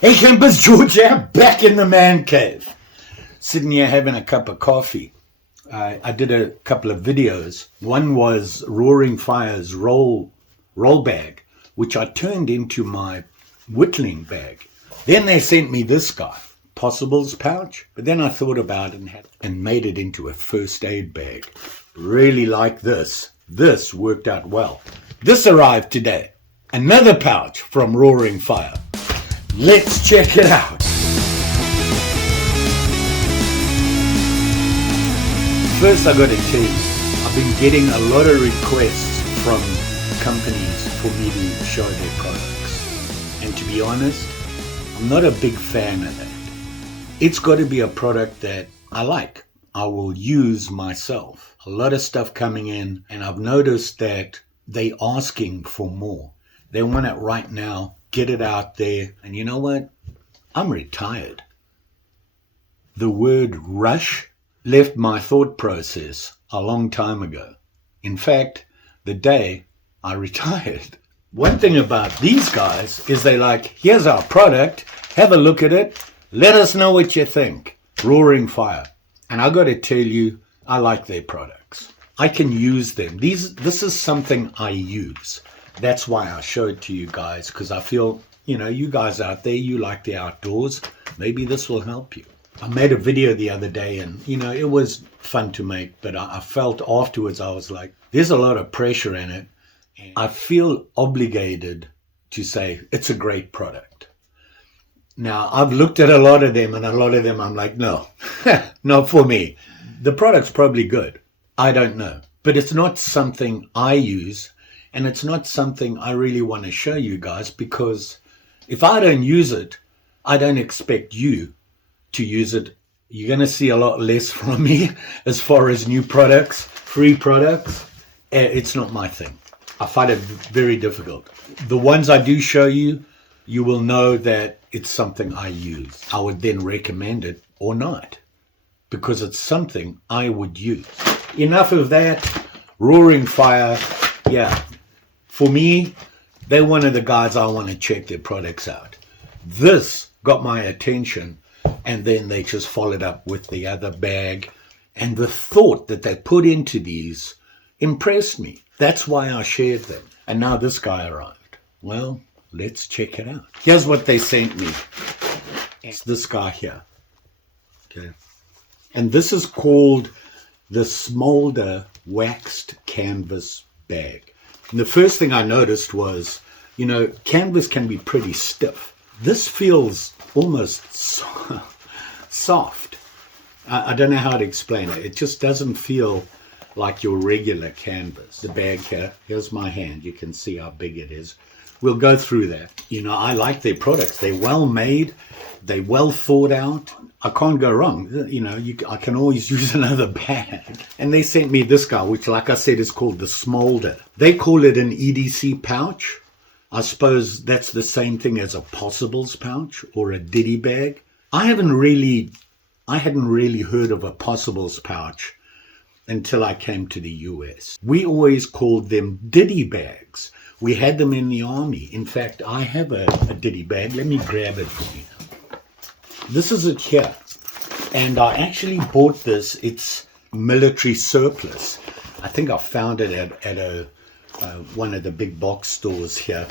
Hey campers, George here, back in the man cave. Sitting here having a cup of coffee. I did a couple of videos. One was Roaring Fire's roll bag, which I turned into my whittling bag. Then they sent me this guy, Possible's pouch. But then I thought about it and made it into a first aid bag. Really like this. This worked out well. This arrived today. Another pouch from Roaring Fire. Let's check it out. First, I got to tell you, I've been getting a lot of requests from companies for me to show their products. And to be honest, I'm not a big fan of that. It's got to be a product that I like. I will use myself. A lot of stuff coming in, and I've noticed that they're asking for more. They want it right now. Get it out there. And you know what? I'm retired. The word rush left my thought process a long time ago. In fact, the day I retired. One thing about these guys is they like, here's our product, have a look at it, let us know what you think. Roaring Fire. And I got to tell you, I like their products. I can use them. This is something I use. That's why I show it to you guys, because I feel, you guys out there, you like the outdoors. Maybe this will help you. I made a video the other day and, it was fun to make, but I felt afterwards, I was like, there's a lot of pressure in it. And I feel obligated to say it's a great product. Now, I've looked at a lot of them and a lot of them I'm like, no, not for me. The product's probably good. I don't know. But it's not something I use. And it's not something I really want to show you guys, because if I don't use it, I don't expect you to use it. You're going to see a lot less from me as far as new products, free products. It's not my thing. I find it very difficult. The ones I do show you, you will know that it's something I use. I would then recommend it or not, because it's something I would use. Enough of that. Roaring Fire, yeah. For me, they're one of the guys I want to check their products out. This got my attention, and then they just followed up with the other bag. And the thought that they put into these impressed me. That's why I shared them. And now this guy arrived. Well, let's check it out. Here's what they sent me. It's this guy here. Okay. And this is called the Smolder waxed canvas bag. And the first thing I noticed was, canvas can be pretty stiff. This feels almost soft. I don't know how to explain it. It just doesn't feel like your regular canvas. The bag here, here's my hand. You can see how big it is. We'll go through that. I like their products. They're well made. They're well thought out. I can't go wrong. I can always use another bag. And they sent me this guy, which, like I said, is called the Smolder. They call it an EDC pouch. I suppose that's the same thing as a Possibles pouch or a Diddy bag. I hadn't really heard of a Possibles pouch until I came to the US. We always called them Diddy bags. We had them in the army. In fact, I have a Diddy bag. Let me grab it for you. This is it here. And I actually bought this. It's military surplus. I think I found it at one of the big box stores here.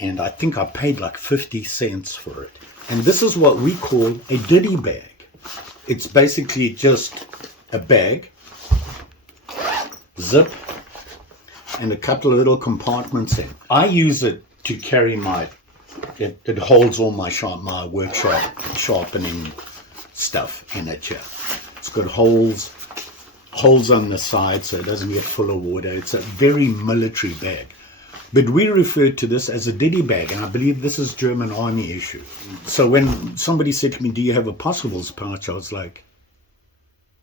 And I think I paid like 50 cents for it. And this is what we call a Diddy bag. It's basically just a bag, zip, and a couple of little compartments in. I use it to carry it holds all my workshop sharpening stuff in it here. It's got holes on the side so it doesn't get full of water. It's a very military bag. But we refer to this as a Diddy bag, and I believe this is German Army issue. So when somebody said to me, do you have a Possibles pouch? I was like,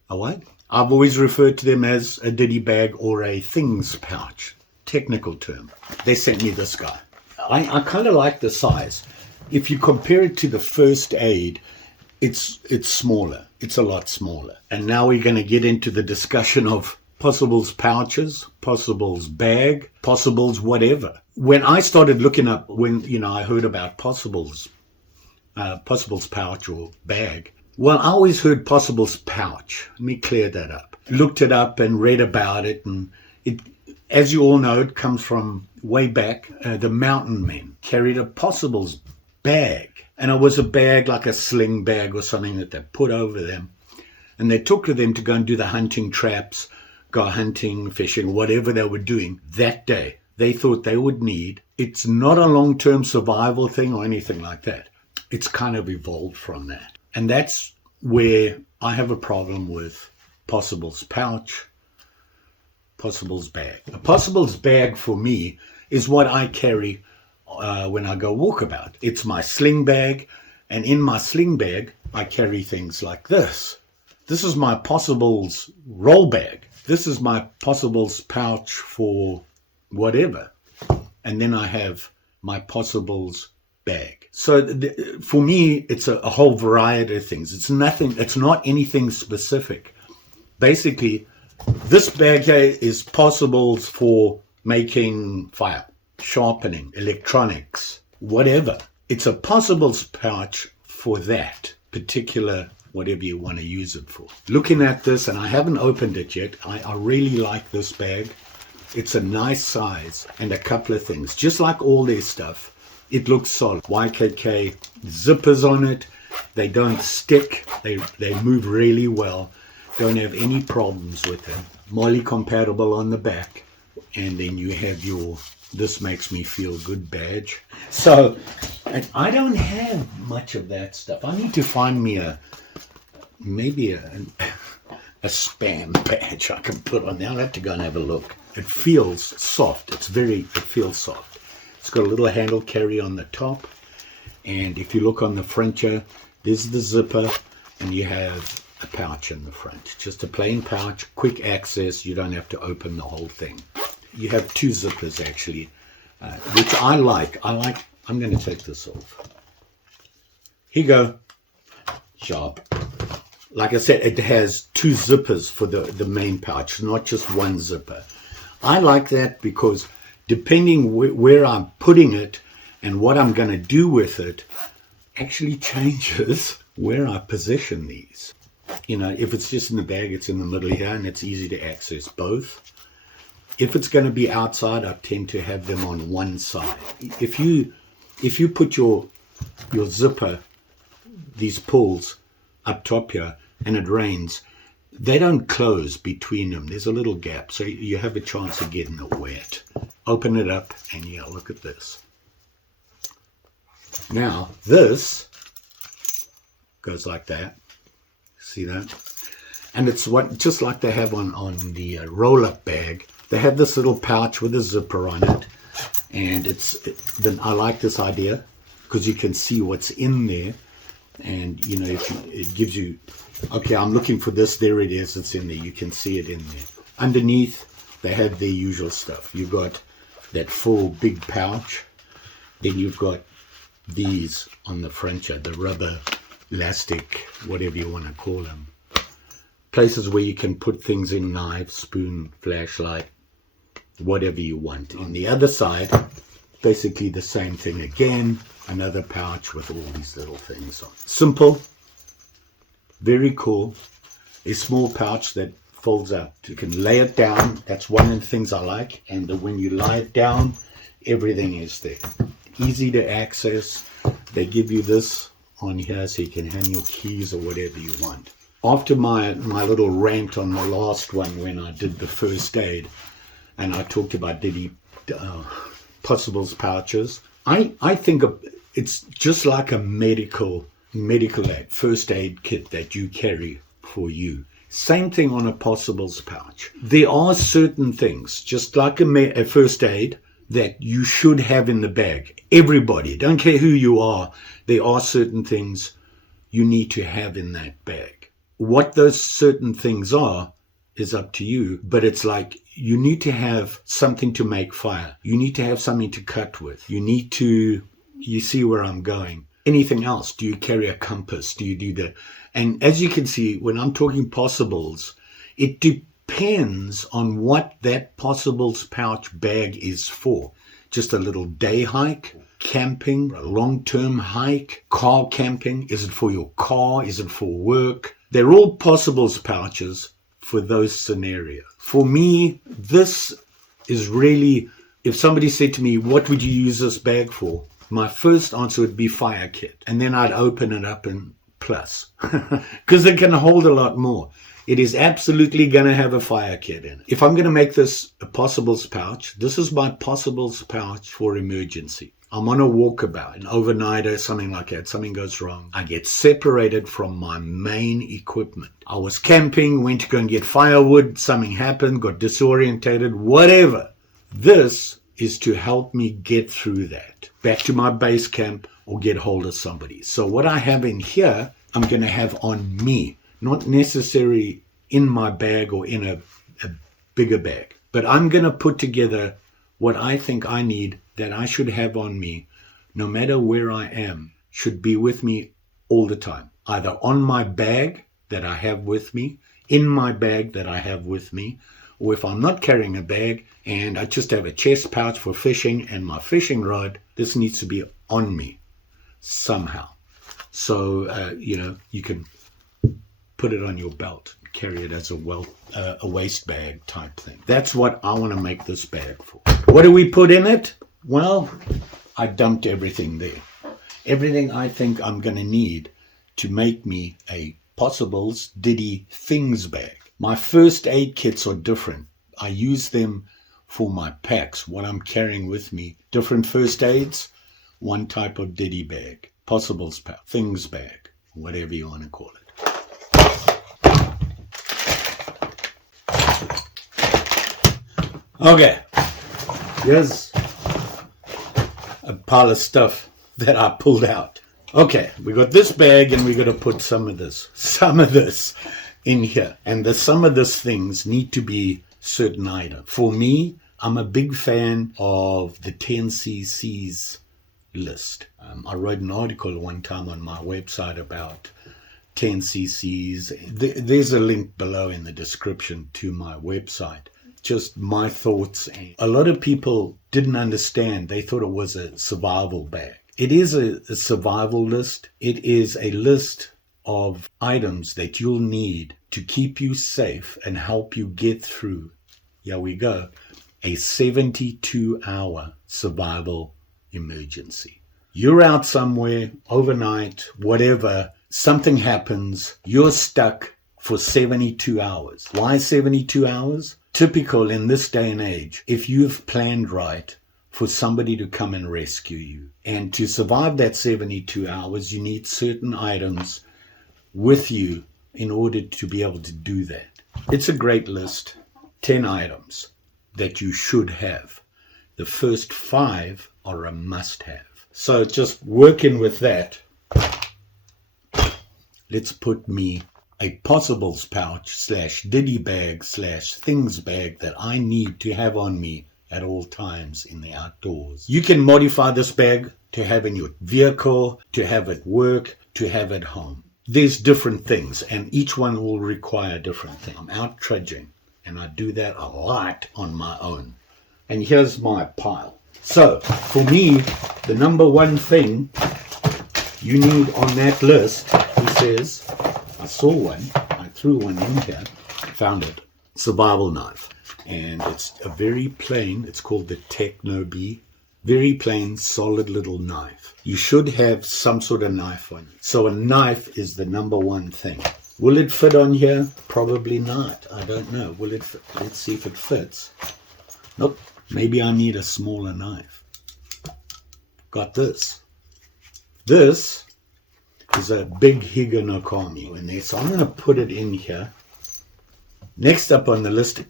a what? I've always referred to them as a Diddy bag or a Things pouch, technical term. They sent me this guy. I kind of like the size. If you compare it to the first aid, it's smaller. It's a lot smaller. And now we're going to get into the discussion of Possibles pouches, Possibles bag, Possibles whatever. When I started looking up, I heard about Possibles Possible's pouch or bag. Well, I always heard Possible's pouch. Let me clear that up. Looked it up and read about it, and it, as you all know, it comes from way back. The mountain men carried a Possible's bag, and it was a bag like a sling bag or something that they put over them, and they took to them to go and do the hunting traps, go hunting, fishing, whatever they were doing that day. They thought they would need. It's not a long-term survival thing or anything like that. It's kind of evolved from that. And that's where I have a problem with Possible's pouch, Possible's bag. A Possible's bag for me is what I carry when I go walkabout. It's my sling bag, and in my sling bag, I carry things like this. This is my Possible's roll bag. This is my Possible's pouch for whatever. And then I have my Possible's bag. So for me, it's a whole variety of things. It's not anything specific. Basically, this bag here is Possible's for making fire, sharpening, electronics, whatever. It's a Possible's pouch for that particular whatever you want to use it for. Looking at this, and I haven't opened it yet, I really like this bag. It's a nice size, and a couple of things. Just like all their stuff, it looks solid. YKK zippers on it. They don't stick. They move really well. Don't have any problems with them. Molly compatible on the back. And then you have your "This Makes Me Feel Good" badge. So, and I don't have much of that stuff. I need to find me maybe a spam badge I can put on there. I'll have to go and have a look. It feels soft. It feels soft. It's got a little handle carry on the top. And if you look on the front here, there's the zipper, and you have a pouch in the front. Just a plain pouch, quick access. You don't have to open the whole thing. You have two zippers actually, which I like. I'm going to take this off. Here you go. Sharp. Like I said, it has two zippers for the main pouch, not just one zipper. I like that because depending where I'm putting it and what I'm going to do with it actually changes where I position these. You know, if it's just in the bag, it's in the middle here, and it's easy to access both. If it's going to be outside, I tend to have them on one side. If you put your zipper, these pulls up top here, and it rains, they don't close between them. There's a little gap, so you have a chance of getting it wet. Open it up, and yeah, look at this. Now, this goes like that. See that? And it's just like they have on the roll-up bag. They have this little pouch with a zipper on it, and I like this idea because you can see what's in there, and you know it gives you, okay, I'm looking for this. There it is. It's in there. You can see it in there. Underneath, they have their usual stuff. You've got that full big pouch. Then you've got these on the front here, the rubber, elastic, whatever you want to call them. Places where you can put things in: knife, spoon, flashlight, whatever you want. On the other side, basically the same thing again. Another pouch with all these little things on. Simple, very cool. A small pouch that folds up. You can lay it down. That's one of the things I like. And when you lie it down, everything is there. Easy to access. They give you this on here so you can hang your keys or whatever you want. After my little rant on the last one when I did the first aid, and I talked about Diddy Possible's pouches, I think it's just like a medical aid, first aid kit that you carry for you. Same thing on a Possible's pouch. There are certain things, just like a first aid, that you should have in the bag. Everybody, don't care who you are, there are certain things you need to have in that bag. What those certain things are is up to you, but it's like you need to have something to make fire. You need to have something to cut with. You see where I'm going. Anything else? Do you carry a compass? Do you do that? And as you can see, when I'm talking Possibles, it depends on what that Possibles pouch bag is for. Just a little day hike, camping, a long-term hike, car camping? Is it for your car? Is it for work? They're all possibles pouches for those scenarios. For me, this is really, if somebody said to me, what would you use this bag for? My first answer would be fire kit. And then I'd open it up and plus, because it can hold a lot more. It is absolutely going to have a fire kit in it. If I'm going to make this a possibles pouch, this is my possibles pouch for emergency. I'm on a walkabout, an overnighter, something like that. Something goes wrong. I get separated from my main equipment. I was camping, went to go and get firewood. Something happened, got disorientated, whatever. This is to help me get through that, back to my base camp or get hold of somebody. So what I have in here, I'm going to have on me, not necessarily in my bag or in a bigger bag, but I'm going to put together what I think I need that I should have on me, no matter where I am, should be with me all the time, either on my bag that I have with me, in my bag that I have with me, or if I'm not carrying a bag and I just have a chest pouch for fishing and my fishing rod, this needs to be on me somehow. So, you can put it on your belt, carry it as a waist bag type thing. That's what I want to make this bag for. What do we put in it? Well, I dumped everything there. Everything I think I'm going to need to make me a Possibles Diddy things bag. My first aid kits are different. I use them for my packs, what I'm carrying with me. Different first aids, one type of Diddy bag. Possibles pack, things bag, whatever you want to call it. Okay, here's a pile of stuff that I pulled out. Okay, we got this bag and we're going to put some of this in here. And some of these things need to be certain items. For me, I'm a big fan of the 10cc's list. I wrote an article one time on my website about 10cc's. There's a link below in the description to my website. Just my thoughts. A lot of people didn't understand. They thought it was a survival bag. It is a survival list. It is a list of items that you'll need to keep you safe and help you get through, here we go, a 72-hour survival emergency. You're out somewhere, overnight, whatever, something happens, you're stuck for 72 hours. Why 72 hours? Typical in this day and age, if you've planned right, for somebody to come and rescue you. And to survive that 72 hours, you need certain items with you in order to be able to do that. It's a great list, 10 items that you should have. The first 5 are a must-have. So just working with that, let's put me a Possibles pouch / Diddy bag / things bag that I need to have on me at all times in the outdoors. You can modify this bag to have in your vehicle, to have at work, to have at home. There's different things, and each one will require different things. I'm out trudging, and I do that a lot on my own. And here's my pile. So, for me, the number one thing you need on that list, he says, I saw one, I threw one in here, found it, survival knife. And it's a very plain, it's called the Techno B, very plain, solid little knife. You should have some sort of knife on you. So a knife is the number one thing. Will it fit on here? Probably not. I don't know. Will it fit? Let's see if it fits. Nope. Maybe I need a smaller knife. Got this. This is a big Higa no Kami in there. So I'm going to put it in here. Next up on the list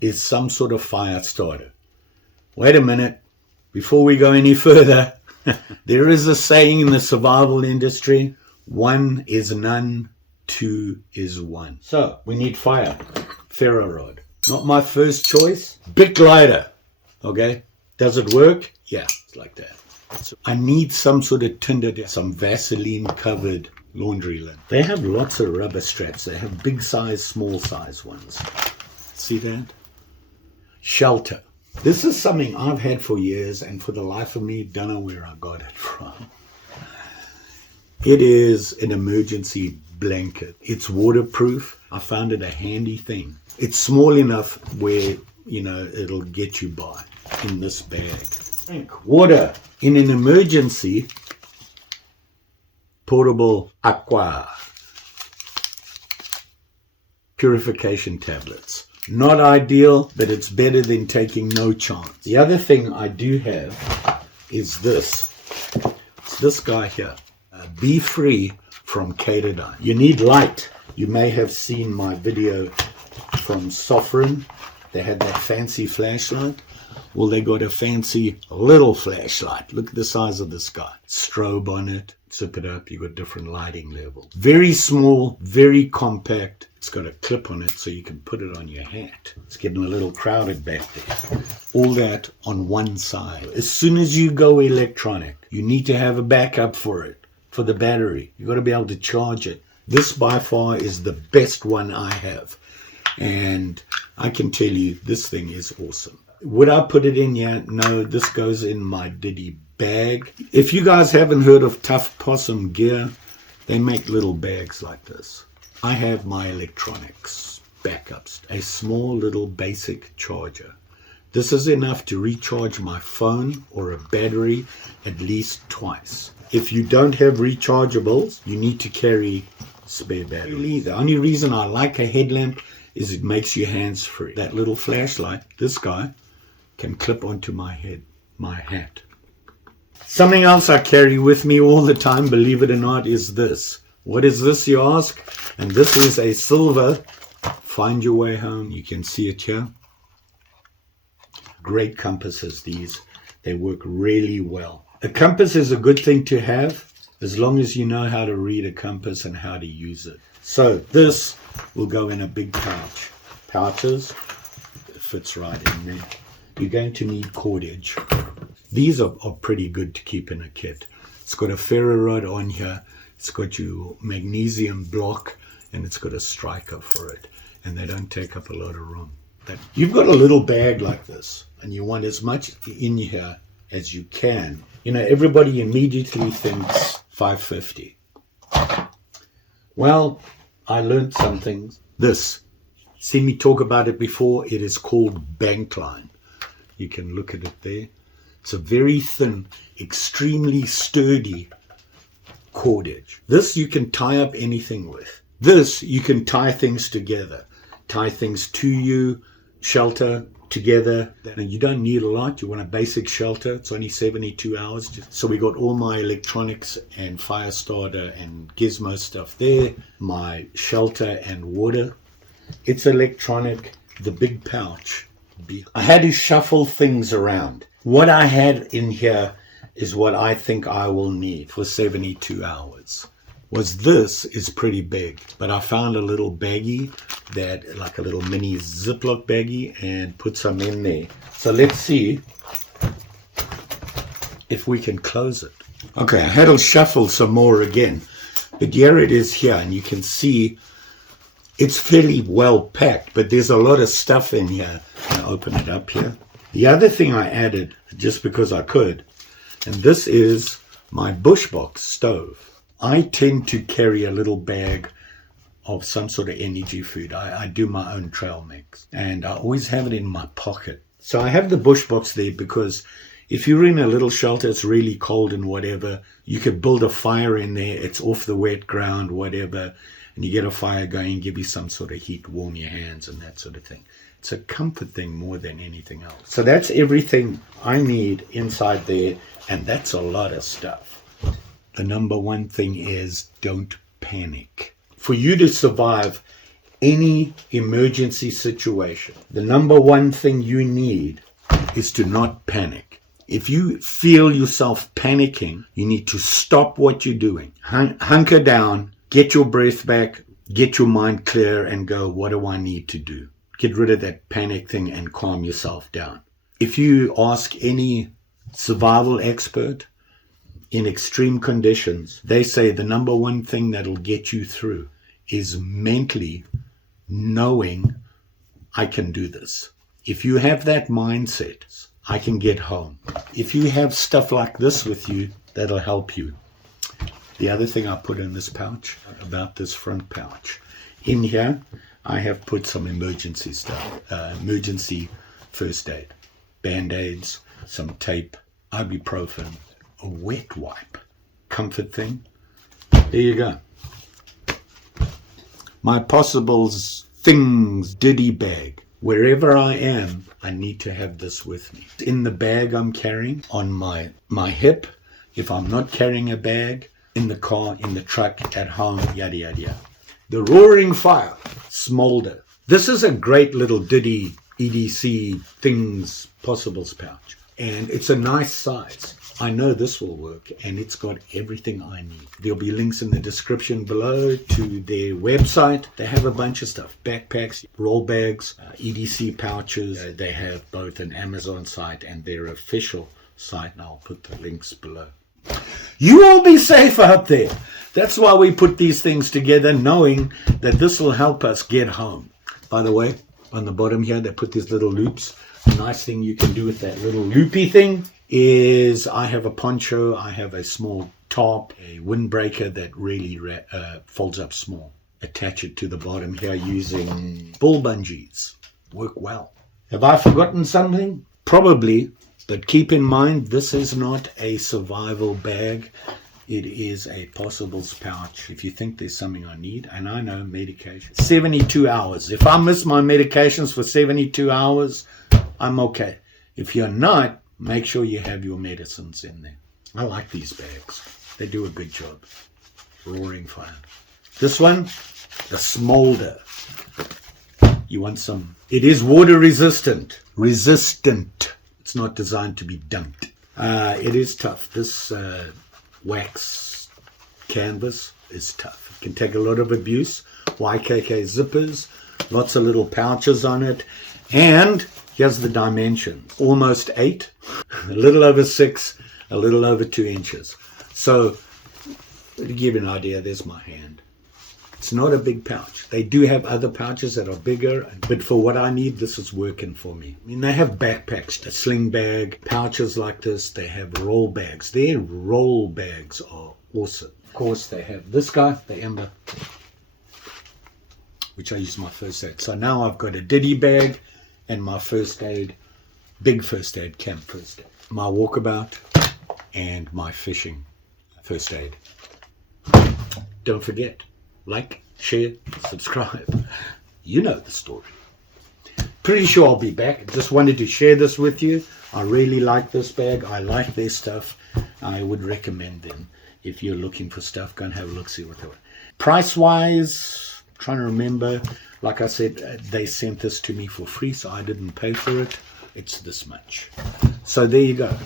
is some sort of fire starter. Wait a minute. Before we go any further, there is a saying in the survival industry, 1 is none, 2 is 1. So we need fire. Ferro rod. Not my first choice. Bic lighter. Okay. Does it work? Yeah, it's like that. So I need some sort of tinder, some Vaseline covered laundry lint. They have lots of rubber straps. They have big size, small size ones. See that? Shelter. This is something I've had for years, and for the life of me, don't know where I got it from. It is an emergency blanket. It's waterproof. I found it a handy thing. It's small enough where, it'll get you by in this bag. Drink water. In an emergency, portable aqua. Purification tablets. Not ideal, but it's better than taking no chance. The other thing I do have is this. It's this guy here. Be free from Katadyn. You need light. You may have seen my video from Sovereign. They had that fancy flashlight. Well, they got a fancy little flashlight. Look at the size of this guy. Strobe on it. Zip it up. You got different lighting levels. Very small, very compact. It's got a clip on it so you can put it on your hat. It's getting a little crowded back there. All that on one side. As soon as you go electronic, you need to have a backup for it, for the battery. You got to be able to charge it. This by far is the best one I have. And I can tell you, this thing is awesome. Would I put it in here? No, this goes in my Diddy bag. If you guys haven't heard of Tough Possum Gear, they make little bags like this. I have my electronics backups, a small little basic charger. This is enough to recharge my phone or a battery at least twice. If you don't have rechargeables, you need to carry spare batteries. The only reason I like a headlamp is it makes your hands free. That little flashlight, this guy, can clip onto my head, my hat. Something else I carry with me all the time, believe it or not, is this. What is this, you ask? And this is a silver Find Your Way Home. You can see it here. Great compasses, these. They work really well. A compass is a good thing to have as long as you know how to read a compass and how to use it. So this will go in a big pouch. Pouches, it fits right in there. You're going to need cordage. These are pretty good to keep in a kit. It's got a ferro rod on here. It's got your magnesium block, and it's got a striker for it. And they don't take up a lot of room. You've got a little bag like this, and you want as much in here as you can. Everybody immediately thinks 550. Well, I learned something. This, seen me talk about it before, it is called bankline. You can look at it there. It's a very thin, extremely sturdy cordage. This you can tie up anything with. This you can tie things together. Tie things to you, shelter together. And you don't need a lot. You want a basic shelter. It's only 72 hours. So we got all my electronics and fire starter and gizmo stuff there. My shelter and water. It's electronic. The big pouch. I had to shuffle things around. What I had in here is what I think I will need for 72 hours. This is pretty big, but I found a little baggie that, like a little mini Ziploc baggie, and put some in there. So let's see if we can close it. Okay, I had to shuffle some more again, but here it is here, and you can see it's fairly well packed, but there's a lot of stuff in here. I'll open it up here. The other thing I added, just because I could, and this is my Bushbox stove. I tend to carry a little bag of some sort of energy food. I do my own trail mix, and I always have it in my pocket. So I have the Bushbox there because if you're in a little shelter, it's really cold and whatever, you could build a fire in there. It's off the wet ground, whatever, and you get a fire going, give you some sort of heat, warm your hands and that sort of thing. It's a comfort thing more than anything else. So that's everything I need inside there, and that's a lot of stuff. The number one thing is don't panic. For you to survive any emergency situation, the number one thing you need is to not panic. If you feel yourself panicking, you need to stop what you're doing. Hunker down, get your breath back, get your mind clear, and go, what do I need to do? Get rid of that panic thing and calm yourself down. If you ask any survival expert, in extreme conditions, they say the number one thing that'll get you through is mentally knowing I can do this. If you have that mindset, I can get home. If you have stuff like this with you, that'll help you. The other thing I put in this pouch, about this front pouch, in here, I have put some emergency stuff, emergency first aid, band-aids, some tape, ibuprofen, a wet wipe, comfort thing. There you go. My possibles things Diddy bag. Wherever I am, I need to have this with me. In the bag I'm carrying, on my hip, if I'm not carrying a bag, in the car, in the truck, at home, yada, yada, yada. The Roaring Fire, Smolder. This is a great little Diddy EDC things possibles pouch. And it's a nice size. I know this will work, and it's got everything I need. There'll be links in the description below to their website. They have a bunch of stuff, backpacks, roll bags, EDC pouches. They have both an Amazon site and their official site, and I'll put the links below. You all be safe out there. That's why we put these things together, knowing that this will help us get home. By the way, on the bottom here, they put these little loops. The nice thing you can do with that little loopy thing is I have a poncho, I have a small top, a windbreaker that really folds up small. Attach it to the bottom here using bull bungees. Work well. Have I forgotten something? Probably, but keep in mind this is not a survival bag. It is a possibles pouch. If you think there's something I need, and I know medication. 72 hours. If I miss my medications for 72 hours, I'm okay. If you're not, make sure you have your medicines in there. I like these bags. They do a good job. Roaring Fire. This one, the Smolder. You want some. It is water resistant. Resistant. It's not designed to be dunked. It is tough. This wax canvas is tough. It can take a lot of abuse. YKK zippers. Lots of little pouches on it. And here's the dimension. Almost 8. A little over 6. A little over 2 inches. So, to give you an idea, there's my hand. It's not a big pouch. They do have other pouches that are bigger, but for what I need, this is working for me. I mean, they have backpacks, a sling bag, pouches like this. They have roll bags. Their roll bags are awesome. Of course, they have this guy, the Ember, which I use my first aid. So now I've got a Diddy bag and my first aid, big first aid, camp first aid. My walkabout and my fishing first aid. Don't forget. Like, share, subscribe. You know the story. Pretty sure I'll be back. Just wanted to share this with you. I really like this bag. I like their stuff. I would recommend them. If you're looking for stuff, go and have a look, see what they were. Price-wise, trying to remember. Like I said, they sent this to me for free, so I didn't pay for it. It's this much. So there you go.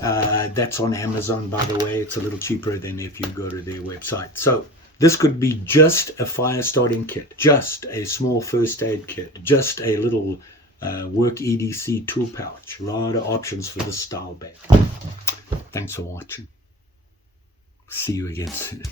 That's on Amazon, by the way. It's a little cheaper than if you go to their website. So this could be just a fire starting kit, just a small first aid kit, just a little work EDC tool pouch. A lot of options for this style bag. Thanks for watching. See you again soon.